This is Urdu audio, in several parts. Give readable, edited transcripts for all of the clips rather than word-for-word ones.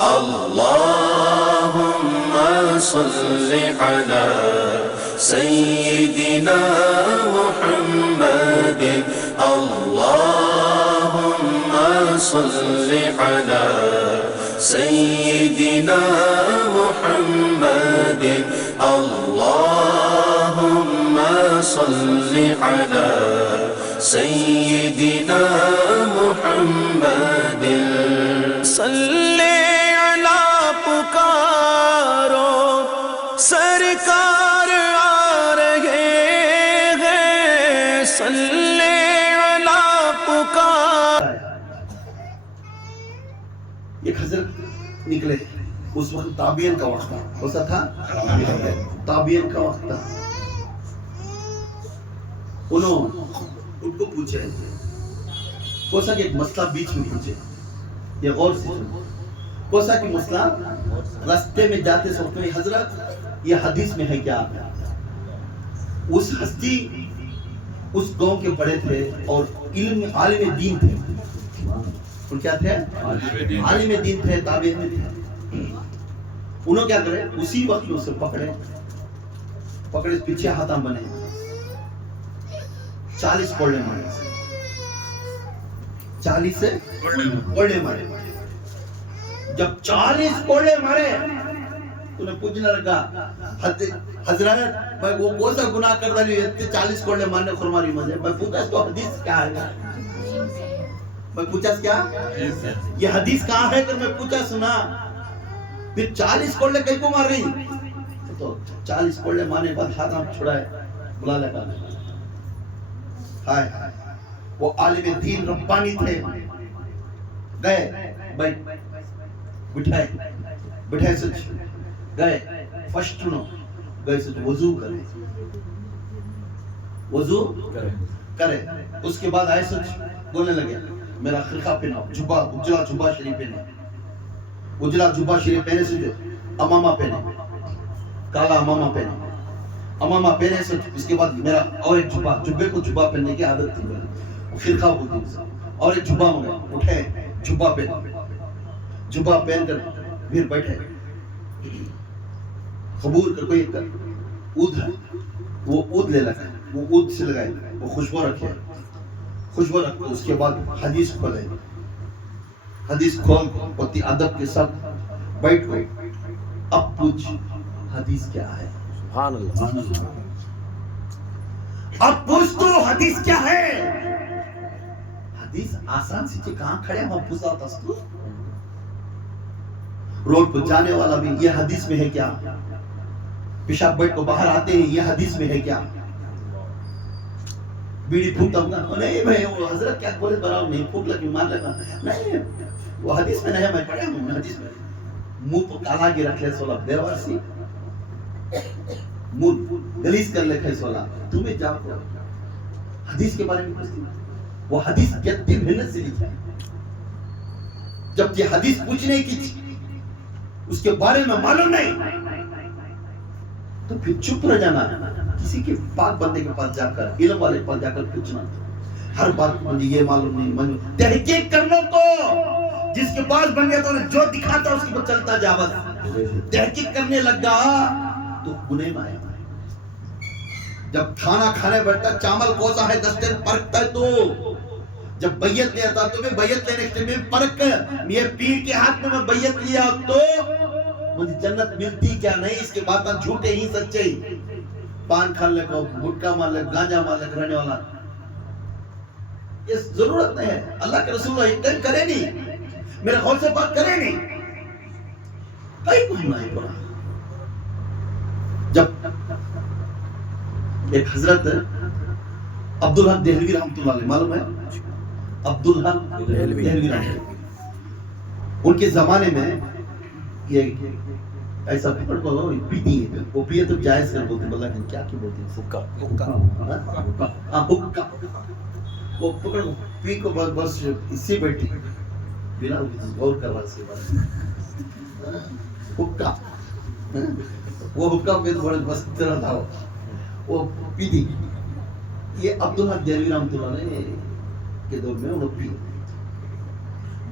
اللهم صل على سيدنا محمد اللهم صل على سيدنا محمد اللهم صل على سيدنا محمد صل علی پکارو سرکار آ رہے ہیں صل علی پکار. ایک حضرت نکلے اس وقت تابعین کا وقت تھا. کیسا تھا؟ تابعین کا وقت تھا. انہوں ان کو پوچھے کوسا کہ ایک مسئلہ بیچ میں پوچھے. یہ غور سے سنو. کوسا کہ مسئلہ راستے میں جاتے سوچ میں حضرت یہ حدیث میں ہے کیا؟ اس ہستی اس گاؤں کے بڑے تھے اور علم عالم دین تھے. ان کیا تھے؟ عالم دین تھے, تابع میں تھے. انہوں کیا کرے اسی وقت میں اسے پکڑے پیچھے ہاتھاں بنے 40 کوڑے مارے. 40 سے کوڑے مارے. جب 40 کوڑے مارے تو انہیں پوچھنے لگا حضرت میں وہ کون سا گناہ کر رہا ہے 40 کوڑے مارنے خرماری مجھے. میں پوچھا اس کو حدیث کیا ہے؟ میں پوچھا کیا یہ حدیث کہاں ہے کہ میں پوچھا سنا. پھر 40 کوڑے کئی کو مار رہی تو 40 کوڑے مارنے بعد ہاتھ ہم چھڑائے بلا لگا. وہ عالم دین ربانی تھے. گئے بٹھائے سچ گئے فرسٹ چنو گئے سچ وضو کرے. اس کے بعد آئے سچ بولنے لگے میرا خرقہ پہنا جبہ اجلا جبہ شریف پہنے. اجلا جبہ شریف پہنے سے جو امامہ پہنے کالا امامہ پہنے سے اس کے بعد میرا اور ایک جبے کو جبہ پہننے کی عادت تھی. خرقہ بولتی اور ایک جبہ منگا اٹھے جبہ پہن کر پھر بیٹھے. قبول کر کوئی عود ہے وہ عود لے لگا وہ عود سے لگائے وہ خوشبو رکھے اس کے بعد حدیث کھولے. حدیث کھول پتی ادب کے ساتھ بیٹھ گئے. اب پوچھ حدیث کیا ہے؟ سبحان اللہ. اب پوچھ تو حدیث کیا ہے؟ حدیث آسان سی چیز کہاں کھڑے ہم پوچھا تھا تو روڈ پر جانے والا بھی یہ حدیث میں ہے کیا؟ پیشاب بیٹھ کو باہر آتے ہیں یہ حدیث میں ہے کیا؟ بیڑی پھوکتا ہوں نہیں بھائی وہ حضرت کیا بولے براؤ نہیں پھوک لگی مار لگا نہیں وہ حدیث میں نہیں ہے. میں پڑھا ہوں حدیث میں منہ پر کالا کی رکھ لے سولا دیوار سی منہ گلیز کر لے کھے سولا تمہیں جا کو حدیث کے بارے میں پوچھتی. وہ حدیث کتنی محنت سے لکھا ہے. جب یہ حدیث پوچھنے کی تھی اس کے بارے میں معلوم نہیں تو پھر چپ رہ جانا. کسی کے پاک بندے کے پاس جا کر علم والے کے پاس جا کر پوچھنا. ہر بات مجھے یہ معلوم نہیں تحقیق کرنا. تو جس کے پاس بن گیا تو جو دکھاتا اس کی پر چلتا جا. بس تحقیق کرنے لگا تو گناہ میں آیا. جب کھانا کھانے بیٹھتا چاول کوسا ہے 10 دن پرکھتا ہے. تو جب بیعت لیتا تو میں بیعت لینے کے میں پرکھ یہ پیر کے ہاتھ میں بیعت لیا تو مجھے جنت ملتی کیا نہیں. اس کے باتاں جھوٹے ہی سچے ہی. پان کھان لے گٹکا مار لے گانجا مار لے رہنے والا یہ ضرورت نہیں ہے. اللہ کے رسول اللہ کرے نہیں میرے خول سے بات کرے نہیں کئی کوئی نہیں پڑا. جب ایک حضرت عبدالحق دہلوی رحمۃ اللہ علیہ معلوم ہے عبدالحق دہلوی رحمۃ اللہ ان کے زمانے میں یہ ایسا پکڑ کو پیتی ہے وہ پیے تو جائز کر بولتے ہیں. اللہ کیا بولتے ہیں حکا وہ پکڑ پی کو بس اس سے بیٹھی بنا غور کر رہا سے حکا وہ حکا پہ تو بڑے بس طرح تھا وہ پیتی. یہ عبدالحق دہلوی رحمۃ اللہ علیہ کے دور میں وہ پی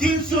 300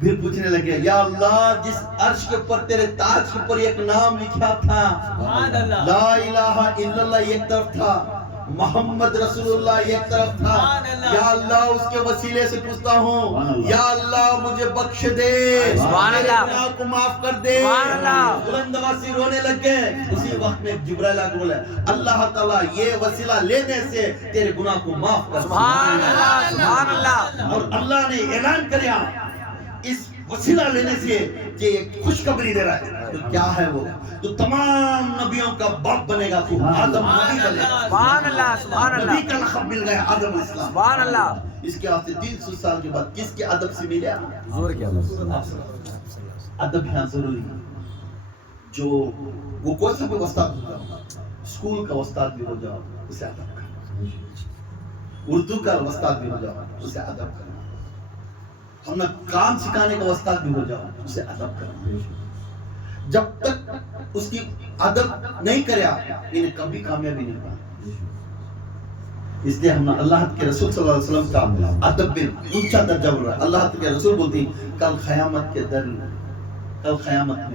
پھر پوچھنے لگے یا اللہ جس عرش کے اوپر تیرے تاج کے اوپر ایک نام لکھا تھا لا الہ الا اللہ ایک طرف تھا محمد رسول اللہ ایک طرف تھا یا اللہ اس کے وسیلے سے پوچھتا ہوں یا اللہ مجھے بخش دے میرے گناہ کو معاف کر دے بلند آواز سے رونے لگ گئے اسی وقت میں جبرائیل آ کے بولا اللہ تعالیٰ یہ وسیلہ لینے سے تیرے گناہ کو معاف کر سبحان اللہ سبحان اللہ اور اللہ نے اعلان کیا اس وسیلہ لینے سے کہ ایک خوشخبری دے رہا ہے تو کیا ہے وہ تو تمام نبیوں کا باپ بنے گا تو آدم نبی بنے گا سبحان اللہ سبحان اللہ نبی کا لقب مل گیا آدم اسلام سبحان اللہ اس کے واسطے 300 سال کے بعد کس کے ادب سے ملے حضور کے ادب یہاں ضروری ہے جو وہ کوئی سا بھی استاد ہو جاؤ اسکول کا استاد بھی ہو جاؤ اسے ادب کرنا اردو کا استاد بھی ہو جاؤ اسے ادب کرنا ہم نے کام سکھانے کا استاد بھی ہو جاؤ اسے ادب کرنا جب تک اس کی ادب نہیں کریا انہیں کبھی کامیابی نہیں پا اس لیے ہم نے اللہ کے رسول صلی اللہ علیہ وسلم کا ادب میں اونچا درجہ بول رہا ہے اللہ کے رسول بولتی کل قیامت کے در کل قیامت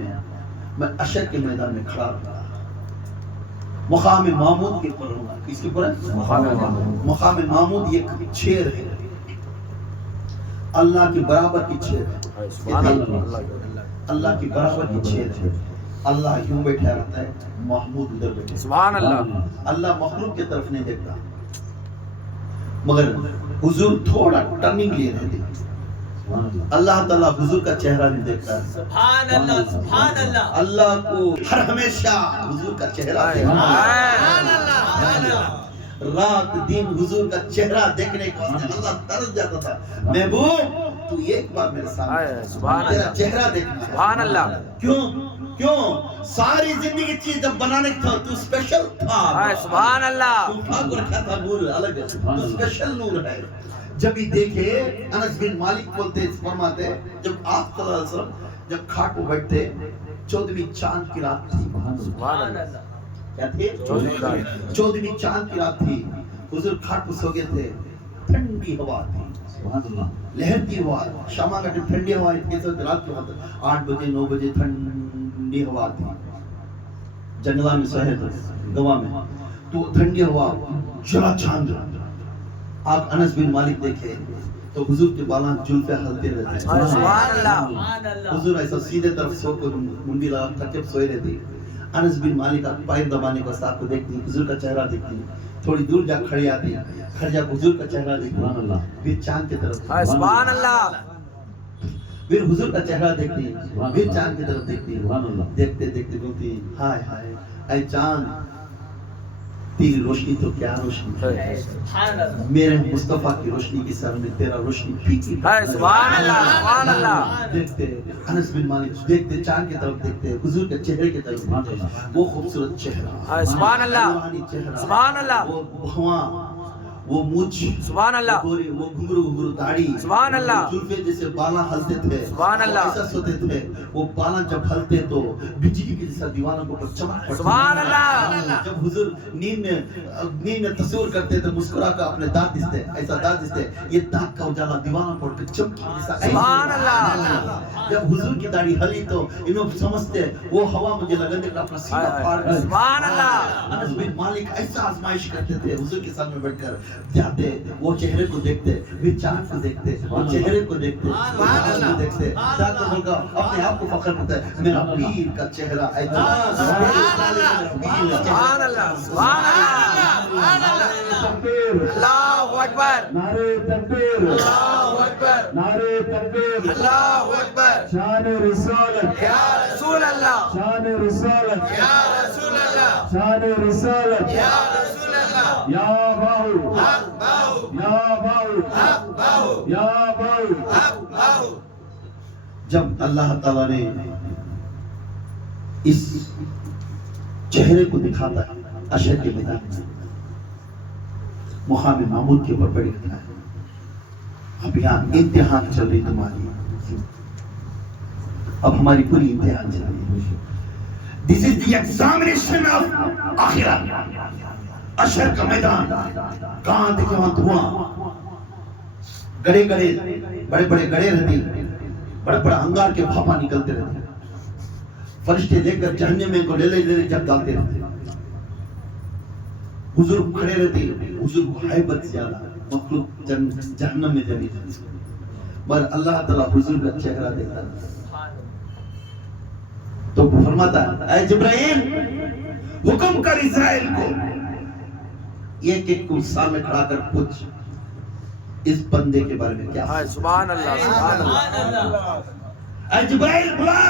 میں عشر کے میدان میں کھڑا رہا مقام محمود کے پر ہوگا کس کے پر ہے مقام محمود یہ شیر ہے اللہ کی برابر کی شیر ہے اللہ کی برابر کی شیر ہے اللہ یوں بیٹھا رہتا ہے محمود ادھر بیٹھے سبحان اللہ اللہ مخلوق کی طرف نہیں دیکھتا مگر حضور تھوڑا ٹرننگ لیے رہتے اللہ تعالیٰ حضور کا چہرہ نہیں دیکھتا ہے سبحان اللہ سبحان اللہ اللہ کو ہر ہمیشہ حضور کا چہرہ دیکھتا رات دن حضور کا چہرہ دیکھنے کے واسطے اللہ ترس جاتا تھا محبوب تو ایک بار میرے سامنے تیرا چہرہ دیکھنا سبحان اللہ کیوں ساری زندگی چیز جب بنانے کی تھا تو اسپیشل تھا سبحان اللہ تو ٹھاکر رکھا تھا نور الگ ہے تو اسپیشل نور ہے جب ہی دیکھے انس بن مالک بولتے فرماتے جب آپ صلی اللہ علیہ وسلم جب کھاٹ پہ بیٹھتے 14ویں چاند کی رات تھی سبحان اللہ کیا تھی 14ویں چاند کی رات تھی حضور کھاٹ پہ سو گئے تھے ٹھنڈی ہوا تھی لہرتی ہوا شامہ کا ٹھنڈی ہوا کیسے رات کے وقت 8 بجے 9 بجے ٹھنڈی ہوا تھی جنگلہ میں سوئے تھے گوا میں تو ٹھنڈی ہوا جلا چاند آپ انس بن مالک دیکھے تو حضور کے بالاں جلفے ہلتے رہتے سبحان اللہ حضور ایسا سیدھے طرف سو کو منڈی لگا تھکے سوئے رہتے انس بن مالک آپ پیر دبانے کو صاحب کو دیکھتی حضور کا چہرہ دیکھتی تھوڑی دور جا کھڑی آتی کھڑ جا حضور کا چہرہ دیکھتی پھر چاند کی طرف سبحان اللہ پھر حضور کا چہرہ دیکھتی پھر چاند کی طرف دیکھتی دیکھتے دیکھتے بولتی ہائے ہائے اے چاند تیری روشنی تو کیا روشنی میرے مصطفیٰ کی روشنی کی سر میں تیرا روشنی پھیکی سبحان اللہ سبحان اللہ دیکھتے انس بن مالک دیکھتے چاند کی طرف دیکھتے حضور کے چہرے کی طرف وہ خوبصورت چہرہ سبحان اللہ سبحان اللہ وہ بھواں وہ مجھ سبحان اللہ وہ گھنگرو داڑھی سبحان اللہ زلفے جیسے بالاں ہلتے تھے سبحان اللہ ایسا سوتے تھے وہ بالاں جب ہلتے تو بجلی کی جیسا دیواروں کو پر چمک پڑتی سبحان اللہ جب حضور نیند میں تصور کرتے تھے مسکرا کا اپنے دانت دستے ایسا دانت دستے یہ دانت کا اجالا دیواروں پر پہ چمکی جیسا سبحان اللہ جب حضور کی داڑھی ہلی تو انہوں سمجھتے وہ ہوا مجھے لگنے کا اپنا سینہ پھاڑ کر سبحان اللہ انس بن مالک ایسا آزمائش کرتے تھے حضور کے سامنے بیٹھ کر جاتے وہ چہرے کو دیکھتے پھر چاند کو دیکھتے وہ چہرے کو دیکھتے چاند کو دیکھتے چاند کو بولگا اپنے آپ کو فخر کرتا ہے میرا پیر کا چہرہ سبحان اللہ سبحان اللہ اللہ اکبر نعرہ تکبیر اللہ اکبر نعرہ تکبیر اللہ اکبر شان رسالت یا رسول اللہ شان رسالت یا رسول اللہ شان رسالت یا رسول اللہ یا باہو حق باہو یا باہو حق باہو یا باہو حق باہو جب اللہ تعالیٰ نے اس چہرے کو دکھاتا ہے عشر کے میدان میں مقام محمود کے اوپر بڑی گھٹنا ہے اب یہاں امتحان چل رہی تمہاری اب ہماری پوری امتحان چل رہی ہے This is the examination of آخرت عشر کا میدان کہاں دیکھے وہاں دھواں گڑے گڑے بڑے بڑے گڑے رہتی بڑا بڑا انگار کے بھاپا نکلتے رہتے ہیں، فرشتے لے کر جہنم میں کو لے لے جب ڈالتے رہتے ہیں، حضور کھڑے رہتے ہیں، حضور کو حیبت زیادہ، مخلوق جہنم میں جلی جاتی، مگر اللہ تعالیٰ حضور کا چہرہ دیکھتا ہے تو فرماتا ہے اے جبرائیل حکم کر اسرائیل کو ایک ایک کو سامنے کھڑا کر پوچھ اس بندے کے بارے میں کیا ہے۔ سبحان اللہ سبحان اللہ۔ اے جبرائیل بلا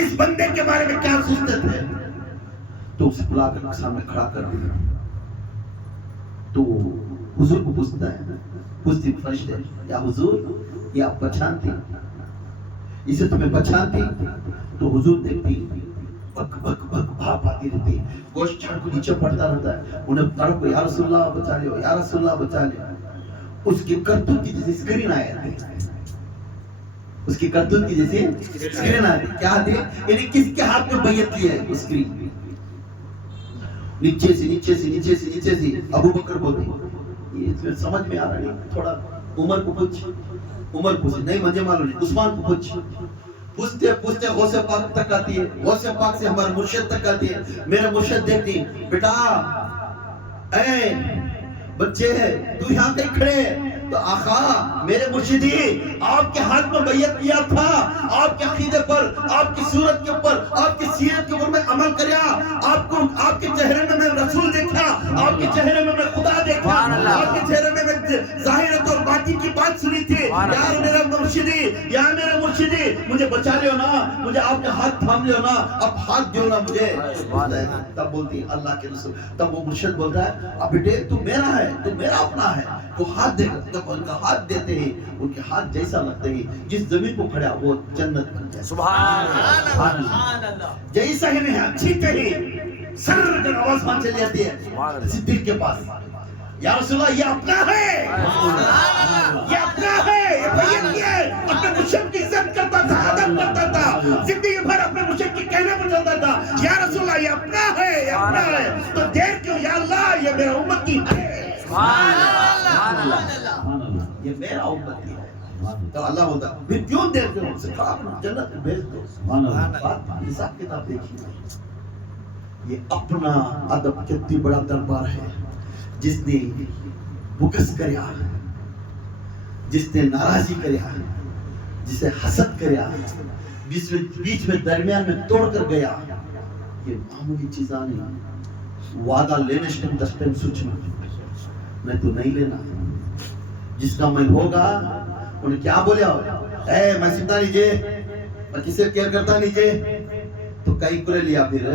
اس بندے کے بارے میں کیا سوچتے تھے، تو اسے بلا کر سامنے کھڑا کر دیا تو حضور کو پوچھتا ہے، پوچھتی فرشتے یا حضور یہ آپ پہچانتی، اسے تمہیں پہچانتی؟ تو حضور دیکھتی بک بک بک بھاپ آتی رہتی، گوشت چھڑ کو نیچے پڑتا رہتا ہے، انہیں تڑپ کو یا رسول اللہ بچا لے، یا رسول اللہ بچا لے۔ اس کی کرتوت کی جیسے اسکرین آیا تھی، اس کی کرتوت کی جیسے اسکرین آیا تھی، کیا آتی ہے یعنی کس کے ہاتھ میں بیعت کی ہے اسکرین، نیچے سے نیچے سے نیچے سے نیچے سے ابو بکر بولتے، یہ سمجھ میں آ رہا نہیں، تھوڑا عمر کو پوچھ، عمر پوچھ نہیں مجھے معلوم نہیں، عثمان کو پوچھ، پوچھتے پوچھتے غوث پاک تک آتی ہے، غوث پاک سے ہمارا مرشد تک آتی ہے، میرے مرشد دیکھتی بیٹا اے بچے تو یہاں کہیں کھڑے، تو آقا میرے مرشدی آپ کے ہاتھ میں بیعت کیا تھا، آپ کے عقیدے پر، آپ کی صورت کے اوپر، آپ کی سیرت کے اوپر میں عمل کریا، آپ کو آپ کے چہرے میں میں رسول دیکھا، آپ کے چہرے میں میں خدا دیکھا، آپ کے چہرے میں میں ظاہرت اور باطن کی بات سنی تھی، یار میرا مرشدی، یا میرے مرشدی مجھے بچا لیو نا، مجھے آپ کے ہاتھ تھام لیو نا، اب ہاتھ دیو نا مجھے۔ تب بولتی اللہ کے رسول، تب وہ مرشد بولتا ہے اب بیٹے تو میرا ہے، تو میرا اپنا ہے، وہ ہاتھ دے گا، جب ان کا ہاتھ دیتے ہیں ان کے ہاتھ جیسا لگتے ہیں جس زمین کو کھڑا وہ جنت بن جائے۔ سبحان اللہ۔ جیسا ہی نہیں اچھی کہی سر جن آواز مان چلی جاتی ہے صدیق کے پاس، یا رسول اللہ یہ اپنا ہے، یہ اپنا ہے، یہ بیعت کیا ہے، اپنے مرشد کی عزت کرتا تھا، ادب کرتا تھا، زندگی بھر اپنے مرشد کی کہنے پر چلتا تھا، یا رسول اللہ یہ اپنا ہے، یہ اپنا ہے، تو دیر کیوں یا اللہ یہ میرا امت کی ہے، یہ میرا امت کی ہے۔ تو اللہ بولتا پھر کیوں دیر کیوں سے کہا جنت میں بھیج دو۔ بات حساب کتاب دیکھیے، یہ اپنا ادب کتنی بڑا دربار ہے، جس نے بغض کریا، جس نے ناراضی کریا، جسے حسد کریا، بیچ میں درمیان میں توڑ کر گیا، یہ معمولی چیزاں نہیں، وعدہ لینے سے دس ٹائم سوچنا میں تو نہیں لینا، جس کا میں ہوگا انہیں کیا بولیا اے میں سمتا نیجے میں کسے کیئر کرتا نیجے، تو کئی کرے لیا پھر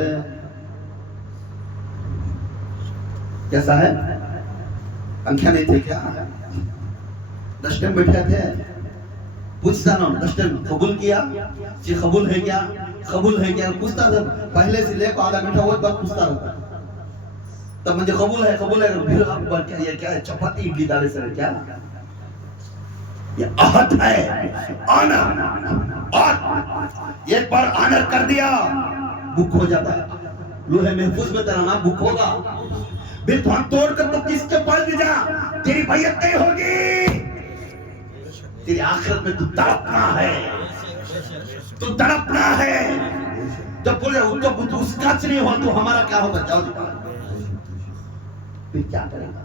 کیسا ہے انکھیا نہیں تھے کیا، دس ٹائم بیٹھے تھے پوچھتا نا دس ٹائم قبول کیا جی قبول ہے کیا، قبول ہے کیا پوچھتا تھا، پہلے سے لے کو آدھا گھنٹہ وہ بات پوچھتا رہتا، تب مجھے قبول ہے پھر آپ بار کیا یہ کیا ہے چپاتی اڈلی دالے سے کیا، یہ عہد ہے، آنر، عہد، ایک بار آنر کر دیا بک ہو جاتا ہے، لوہے محفوظ میں تیرا نام بک ہوگا، پھر تو ہم توڑ کر تو کس کے پاس بھی جا تیری بیعت نہیں ہوگی، تیری آخرت میں تو تڑپنا ہے، تو تڑپنا ہے، جب بولے تو اس کا نہیں ہوا تو ہمارا کیا ہوگا، جاؤ جاؤ پھر کیا کرے گا،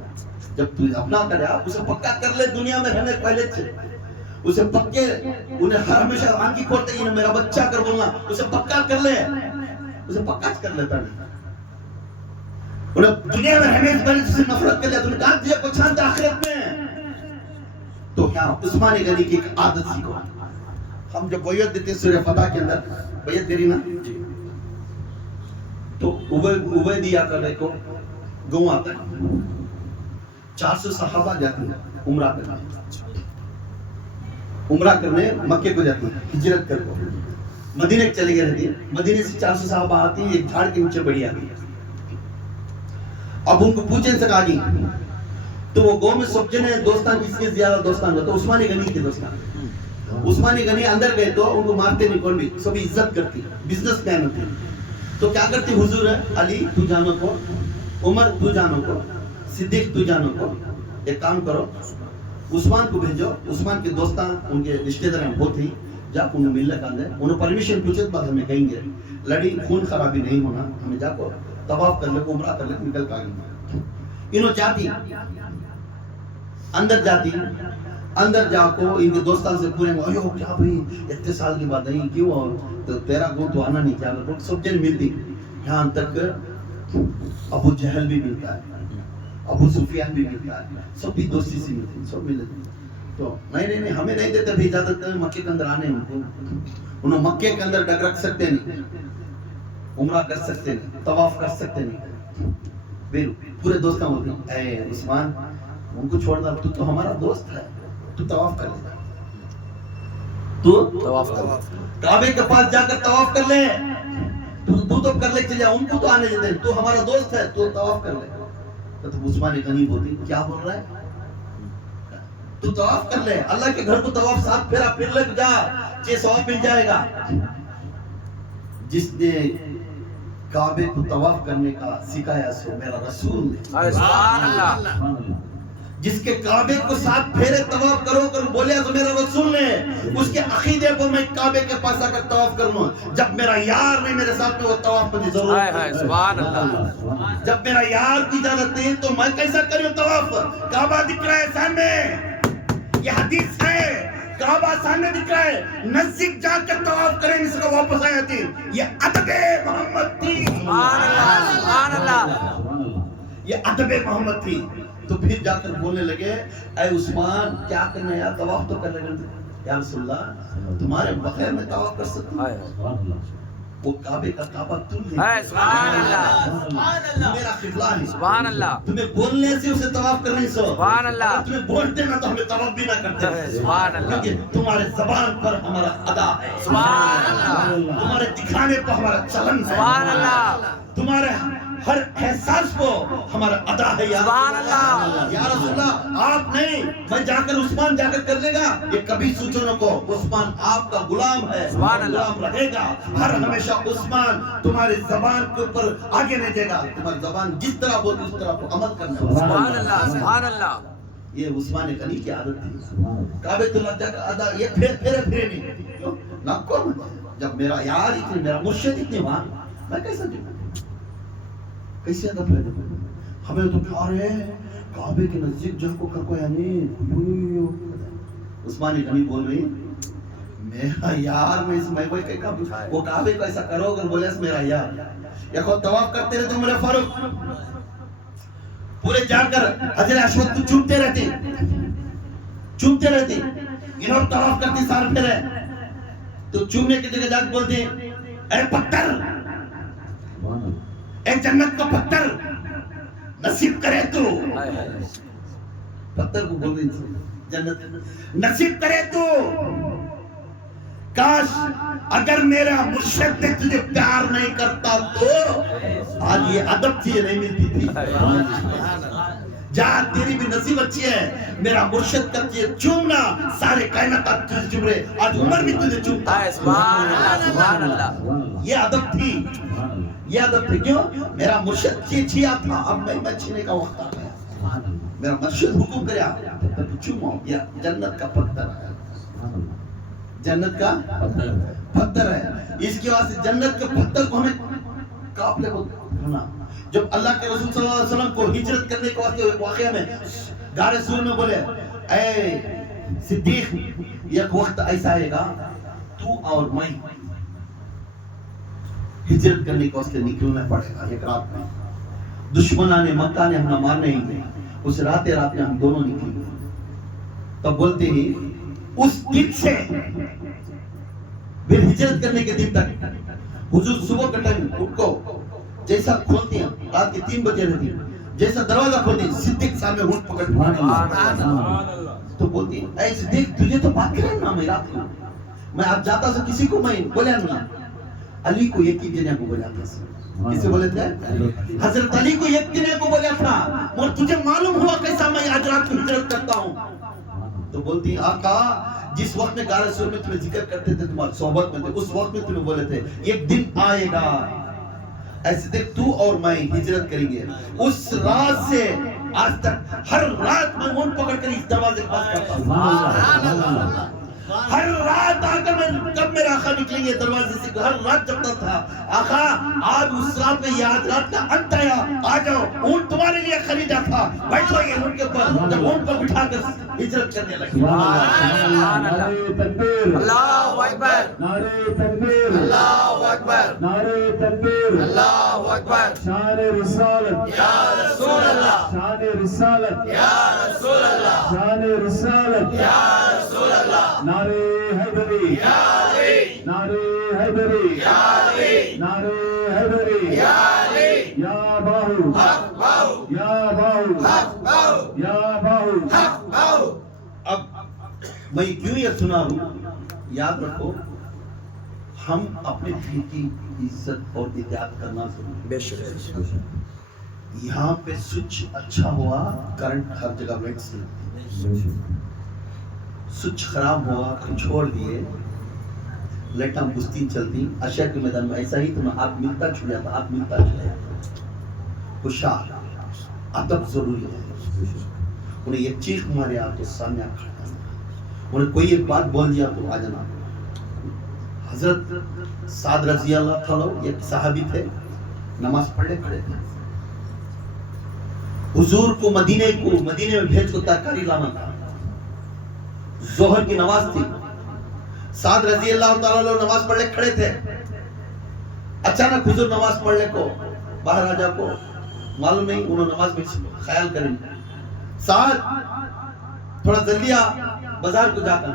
جب تو اپنا کرے اسے پکا کر لے، دنیا میں رہنے پہلے سے اسے پکے، انہیں ہر ہمیشہ آنکھی کھولتے ہیں میرا بچہ کر بولنا، اسے پکا کر لے، اسے پکا کر لیتا نہیں، انہیں دنیا میں رہنے سے پہلے سے نفرت کر لیا، تمہیں کہا تجھے پچھانتا آخرت میں، تو کیا عثمان غنی کی ایک عادت سیکھو، ہم جب بیعت دیتے سورہ فتح کے اندر بیعت دے رہی نا تو عبیدیہ کا دیکھو گاؤں آتا ہے، 400 صحابہ جاتے ہیں عمرہ کرنے مکے کو جاتے ہیں، ہجرت کر کو مدینہ چلے گئے رہتی ہے، مدینہ سے 400 صحابہ آتی ہیں، ایک جھاڑ کے نیچے بڑی آتی ہے، اب ان کو پوچھیں سے کہا گی تو وہ گاؤں میں سب جنے دوستان کس کے زیادہ دوستان ہوتا، عثمان غنی کے دوستان، عثمان غنی اندر گئے تو ان کو مارتے نہیں، کون بھی سبھی عزت کرتی، بزنس مین ہوتی، تو کیا کرتی حضور علی تو جانو کو، عمر تو جانو کو، صدیق تو جانو کو، ایک کام کرو عثمان کو بھیجو. عثمان کے دوستان ان کے رشتے دار بہت ہی جا کو انہیں ملنے کا اندر انہوں پرمیشن پوچھے تو بعد ہمیں کہیں گے لڑی خون خرابی نہیں ہونا, ہمیں جا کو طواف کر لے کو عمرہ کر لے نکل کا گئے. انہوں جاتی اندر جاتی اندر جا کو ان کے دوستان سے پورے میں ایو کیا بھئی اتنے سال کی بات نہیں کیوں اور تو تیرا گو تو آنا نہیں کیا بھئی سب جن ملتی. یہاں تک ابو جہل بھی ملتا ہے, ابو سفیان بھی ملتا ہے, سب بھی دوستی سے ملتے ہیں, سب ملتے ہیں. تو نہیں ہمیں نہیں دیتے بھی اجازت مکے کے اندر آنے ان کو. انہوں مکے کے اندر ڈگ رکھ سکتے نہیں, عمرہ کر سکتے نہیں, طواف کر سکتے نہیں. پورے دوستاں ہوتے ہیں اے عثمان ان کو چھوڑ دا, تو ہمارا دوست ہے, تو طواف کر لے, تو طواف کر کعبے کے پاس جا کر طواف کر لے. تو کر لے چلے, ان کو تو آنے دیتے, تو ہمارا دوست ہے, تو طواف کر لے. تو عثمان غنی بولتی کیا بول رہا ہے, تو طواف کر لے, اللہ کے گھر کو طواف 7 پھیرا پھر لگ جا, 6 ثواب مل جائے گا. جس نے کعبے کو طواف کرنے کا سکھایا سو میرا رسول نے. سبحان اللہ. جس کے کعبے کو 7 پھیرے طواف کرو کر بولے تو میرا رسول نے, اس کے عقیدے کو میں کعبے کے پاس آ کر طواف کروں. جب میرا یار نہیں میرے ساتھ میں وہ طواف میں ضرورت ہے. سبحان اللہ. جب میرا یار کی اجازت نہیں تو میں کیسا کروں طواف. کعبہ دکھ رہا ہے سامنے, یہ حدیث ہے, کعبہ سامنے دکھ رہا ہے, نزدیک جا کر طواف کریں اس کو واپس آیا تھی. یہ ادب محمد تھی. سبحان اللہ. سبحان اللہ. یہ ادب محمد تھی. تو پھر جا کر بولنے لگے اے عثمان کیا کرنا ہے یار, طواف تو کر لیں. یا رسول اللہ تمہارے بغیر میں طواف کر سکتا ہوں. وہ کعبے کا کعبہ تم ہے. سبحان اللہ. میرا قبلہ ہے. سبحان اللہ. تمہیں بولنے سے اسے طواف کرنے سے, سبحان اللہ. اگر تمہیں بولتے نا تو ہمیں طواف بھی نہ کرتے. سبحان اللہ. کیونکہ تمہارے زبان پر ہمارا ادا ہے. سبحان اللہ. تمہارے دکھانے پر ہمارا چلن ہے. سبحان اللہ. تمہارے ہر احساس کو ہمارا ادا ہے. سبحان اللہ. یا رسول اللہ آپ نہیں, میں جا کر عثمان جا کر کر لے گا, یہ کبھی سوچو نہ کو. عثمان آپ کا غلام ہے, سبحان اللہ. غلام رہے گا ہر ہمیشہ. عثمان تمہاری زبان کے اوپر آگے نہیں جائے گا, تمہاری زبان جس طرح بولتی اس طرح کو عمل کرنا. سبحان اللہ. سبحان اللہ. یہ عثمان غنی کی عادت تھی. کعبۃ اللہ جا کر ادا, یہ پھیرے نہیں نہ کو. جب میرا یار اتنے, میرا مرشد اتنے وہاں, میں کیسا جاؤں, کیسے ادب ہے. ہمیں تو پیار ہے کعبے کے نزدیک جا کو کر کو, یعنی عثمان غنی بول رہی میرا یار, میں اس میں کوئی کہا وہ کعبے کو ایسا کرو اگر بولے اس میرا یار. یا خود طواف کرتے رہتے عمر فاروق, پورے جا کر حجر اسود کو چومتے رہتے. انہوں طواف کرتے سار پھیرے تو چومنے کی جگہ جا کے بولتے اے پتھر, اے جنت کا پتھر نصیب کرے تو. پتھر کو بول رہی جنت نصیب کرے تو. کاش اگر میرا مرشد نے تجھے پیار نہیں کرتا تو آج یہ ادب تھی, یہ نہیں ملتی تھی. جہاں تیری بھی نصیب اچھی ہے, میرا مرشد کا تجھے چومنا, سارے کائنات تجھے چوم رہے, آج عمر بھی تجھے چومتا ہے. سبحان اللہ. سبحان اللہ. یہ ادب تھی, یہ ادب تھی. کیوں میرا مرشد چھیا تھا, اب میں چھینے کا وقت آ گیا. میرا مرشد حکم کرے چومو. یہ جنت کا پتھر ہے, جنت کا پتھر ہے. اس کی واسطے جنت کے پتھر کو ہمیں قافلے کو کرنا. جب اللہ کے رسول صلی اللہ علیہ وسلم کو ہجرت کرنے کے واسطے ایک واقعہ میں غار سور میں بولے اے صدیق, ایک وقت ایسا آئے گا تو اور میں ہجرت کرنے کے واسطے نکلنا پڑے گا. ایک رات میں دشمنان نے مکہ نے ہمیں مارنے ہی گئے, اس رات میں ہم دونوں نکل گئے. تب بولتے ہی اس دن سے پھر ہجرت کرنے کے دن تک حضور صبح کا ٹائم اٹھ کو جیسا کھولتے ہیں, رات کے 3 بجے رہتی, جیسا دروازہ کھولتے ہیں صدیق سامنے ہونٹ پکڑ تو بولتی ہے اے صدیق تجھے تو بات کریں نا, میں رات کو میں آپ جاتا سا کسی کو میں بولے نا, علی کو یقین دینے کو بولا تھا. کسے بولے تھے؟ حضرت علی کو یقین دینے کو بولا تھا. اور تجھے معلوم ہوا کیسا میں آج رات کو ہجرت کرتا ہوں. تو بولتی آقا جس وقت میں غار سور میں تمہیں ذکر کرتے تھے, تمہاری صحبت میں تھے, اس وقت میں تمہیں بولے تھے ایک دن آئے گا ایسے دیکھ تو اور میں ہجرت کریں گے. اس رات سے آج تک ہر رات میں اونٹ پکڑ کر اس دروازے کے پاس کرتا تھا. ہر رات آ کر میں کب میرا آقا نکلیں گے دروازے سے, ہر رات جبتا تھا آقا آج اس رات میں یاد رات کا انت آیا, آ جاؤ اونٹ تمہارے لیے خریدا تھا, بیٹھو یہ اونٹ کے اوپر. جب اونٹ پر بٹھا کر ہجرت کرنے لگے. نعرے تکبیر, اللہ اکبر, نعرے تکبیر, اللہ اکبر, نعرے تکبیر, اللہ اکبر. شان رسالت, یا رسول اللہ, شان رسالت, یا رسول اللہ, شان رسالت, یا رسول اللہ. نعرے حیدری, یا علی, نعرے حیدری, یا علی, نعرے حیدری, یا علی. یا باہو, حق باہو, یا باہو, حق باہو, یا باہو. حق باہو. اب میں کیوں یہ سنا ہوں, یاد رکھو ہم اپنے دین کی عزت اور اطاعت کرنا ضروری ہے. یہاں پہ سوئچ اچھا ہوا, کرنٹ ہر جگہ ویکس لگتی, سوئچ خراب ہوا تو چھوڑ دیے, لائٹاں بجتی چلتی. اشر کے میدان میں ایسا ہی تمہیں ہاتھ ملتا چھو جاتا, ہاتھ ملتا چھو جاتا. ہوشیار, ادب ضروری ہے. انہیں یہ چیخ مارے آپ تو سامنے کھڑا کرنا, انہیں کوئی ایک بات بول دیا تو آ جانا. حضرت سعد رضی اللہ تعالیٰ ایک صحابی تھے, نماز پڑھنے کھڑے تھے. حضور کو مدینے میں بھیج کو ترکاری لانا تھا. ظہر کی نماز تھی. سعد رضی اللہ تعالیٰ نماز پڑھنے کھڑے تھے. اچانک حضور نماز پڑھنے کو باہر آ جا کو معلوم نہیں, انہوں نماز میں خیال کریں سعد تھوڑا جلدی آ, بازار کو جا کر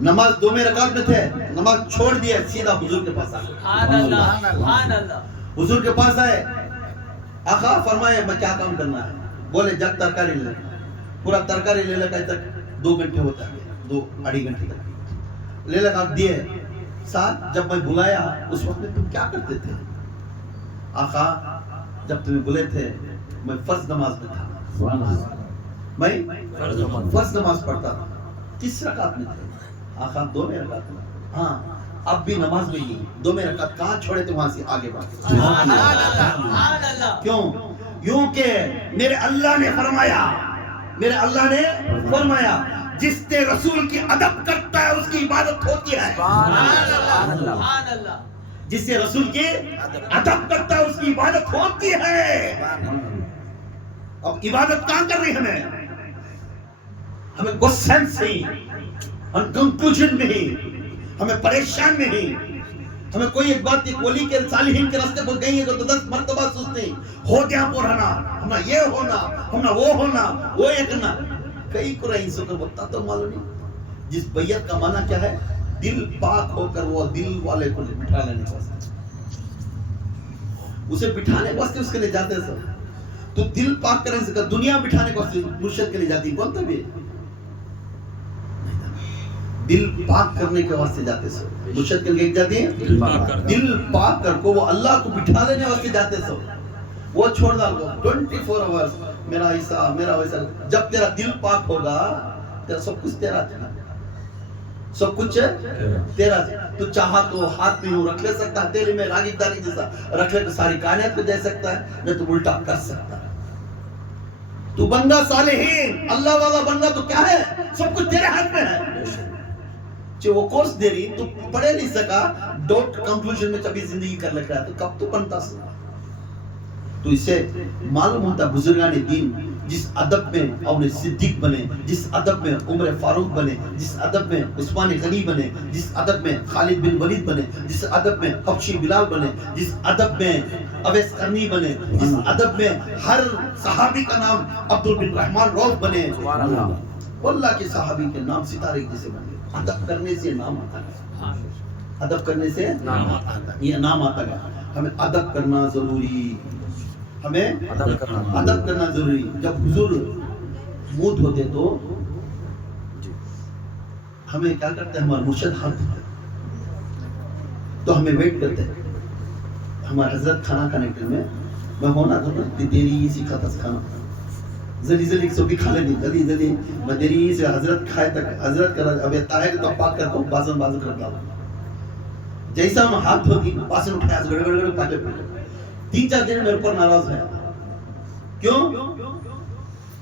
نماز 2 رکعت میں تھے, نماز چھوڑ دیا, سیدھا حضور کے پاس آ گئے. سبحان اللہ, سبحان اللہ. حضور کے پاس آئے, آقا فرمائے میں کیا کام کرنا ہے. بولے جگ ترکاری لے. پورا ترکاری لے لگا تک 2 گھنٹے ہوتا ہے, 2-2.5 گھنٹے تک لے لگا دیے. ساتھ جب میں بلایا اس وقت میں تم کیا کرتے تھے. آقا جب تمہیں بلے تھے میں فرض نماز میں تھا, میں فرض نماز پڑھتا تھا. 30 رکعت میں تھے. آقا 2 رکعت میں. ہاں اب بھی نماز میں ہی 2 رکعت کہاں چھوڑے تھے, وہاں سے آگے بڑھے. سبحان اللہ, سبحان اللہ. کیوں؟ یوں کہ میرے اللہ نے فرمایا, میرے اللہ نے فرمایا جس نے رسول کی ادب کرتا ہے اس کی عبادت ہوتی ہے. سبحان اللہ, سبحان اللہ. جس سے رسول کی ادب کرتا ہے اس کی عبادت ہوتی ہے. اب عبادت کہاں کر رہی ہمیں ہمیں غصے سے, ہم کنکلوژن میں ہی, ہمیں پریشان میں ہی. ہمیں کوئی ایک بات کی ولی کے صالحین کے راستے پر گئی ہے تو 10 مرتبہ سوچتے ہو گیا پڑھنا, ہمنا یہ ہونا, ہمنا وہ ہونا, وہ یہ کرنا. کئی قرآن سو کر بتا تو معلوم نہیں. جس بیعت کا معنی کیا ہے, دل پاک ہو کر وہ دل والے کو بٹھا لینے کا, اسے بٹھانے واسطے اس کے لیے جاتے ہیں سب. تو دل پاک کرنے سے دنیا بٹھانے کو مرشد کے لیے جاتی, کون تھا بھی دل پاک کرنے کے واسطے جاتے سو. مرشد کے لیے جاتے ہیں دل پاک کر کو, وہ اللہ کو بٹھا لینے واسطے جاتے سو. وہ چھوڑ ڈال دو 24 آورز میرا ایسا میرا ویسا. جب تیرا دل پاک ہوگا تیرا سب کچھ تیرا ہے, سب کچھ تیرا. تو چاہا تو ہاتھ میں رکھ لے سکتا ہے, تیرے میں راگی داری جیسا رکھ لے تو ساری کائنات کو دے سکتا ہے, نہ تو الٹا کر سکتا ہے. تو بندہ صالحین اللہ والا بندہ تو کیا ہے, سب کچھ تیرے ہاتھ میں ہے. جو وہ کورس دے رہی تو پڑھے نہیں سکا, ڈاٹ کنکلوژن میں کبھی زندگی کر لگ رہا, تو کب تو بنتا سکتا. تو اس سے معلوم ہوتا بزرگان دین جس ادب میں ابو صدیق بنے, جس ادب میں عمر فاروق بنے, جس ادب میں عثمان غنی بنے, جس ادب میں خالد بن ولید بنے, جس ادب میں حبشی بلال بنے, جس ادب میں اویس قرنی بنے, جس ادب میں ہر صحابی کا نام عبد بن رحمان روف بنے. اللہ کے صحابی کے نام ستارے جیسے بنے. ادب کرنے سے نام آتا ہے, ادب کرنے سے یہ نام آتا ہے. ہمیں ادب کرنا ضروری, ہمیں ادب کرنا ضروری. جب حضور موت ہوتے تو ہمیں کیا کرتے ہیں, ہمارا مرشد حق ہوتا ہے تو ہمیں ویٹ کرتے ہیں. ہمارا حضرت کھانا کھانے کے میں ہونا تھا نا, دیری سی کھاتا کھانا, جلدی جلدی سو بھی کھا لیں, جلدی جلدی میں دیری سے حضرت کھائے تک حضرت کر اب طاہر تو پاک کرتا ہوں, بازن بازن کرتا ہوں. جیسا انہوں ہاتھ دھوتی بازن اٹھایا گڑ گڑ گڑ پاکے 3-4 دن میرے اوپر ناراض ہے. کیوں؟